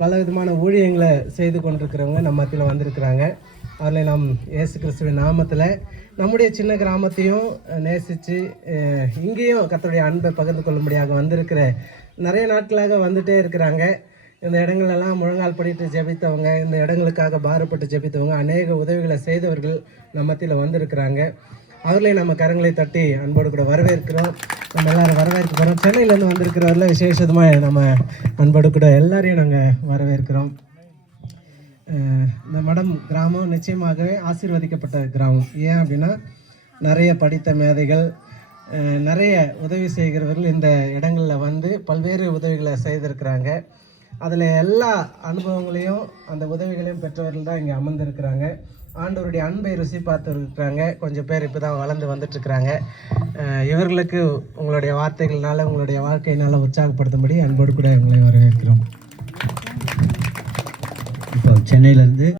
பல விதமான ஊழியங்களை செய்து கொண்டிருக்கிறவங்க நம்ம மத்தியில் வந்திருக்கிறாங்க. அதில் நாம் இயேசு கிறிஸ்துவின் நாமத்தில் நம்முடைய சின்ன கிராமத்தையும் நேசித்து இங்கேயும் கர்த்தருடைய அன்பை பகிர்ந்து கொள்ளும்படியாக வந்திருக்கிற நிறைய நாட்களாக வந்துகிட்டே இருக்கிறாங்க. இந்த இடங்களெல்லாம் முழங்கால் படிட்டு ஜெபித்தவங்க, இந்த இடங்களுக்காக பாரப்பட்டு ஜெபித்தவங்க, அநேக உதவிகளை செய்தவர்கள் நம்ம மத்தியில் வந்திருக்கிறாங்க. அவர்களே நம்ம கரங்களை தட்டி அன்போடு கூட வரவேற்கிறோம். நம்ம எல்லோரும் வரவேற்க போகிறோம். சென்னையிலேருந்து வந்திருக்கிறவர்கள விசேஷமாக நம்ம அன்போடு கூட எல்லாரையும் நாங்கள் வரவேற்கிறோம். இந்த மடம் கிராமம் நிச்சயமாகவே ஆசீர்வதிக்கப்பட்ட கிராமம். ஏன் அப்படின்னா நிறைய படித்த மேதைகள், நிறைய உதவி செய்கிறவர்கள் இந்த இடங்களில் வந்து பல்வேறு உதவிகளை செய்திருக்கிறாங்க. அதில் எல்லா அனுபவங்களையும் அந்த உதவிகளையும் பெற்றவர்கள் தான் இங்கே அமர்ந்திருக்கிறாங்க. ஆண்டவருடைய அன்பை ருசி பார்த்துருக்குறாங்க. கொஞ்சம் பேர் இப்போ தான் வளர்ந்து வந்துட்டுருக்குறாங்க. இவர்களுக்கு உங்களுடைய வார்த்தைகள்னால, உங்களுடைய வாழ்க்கையினால் உற்சாகப்படுத்தும்படி அன்போடு கூட உங்களை வரவேற்கிறோம். இப்போ சென்னையிலேருந்து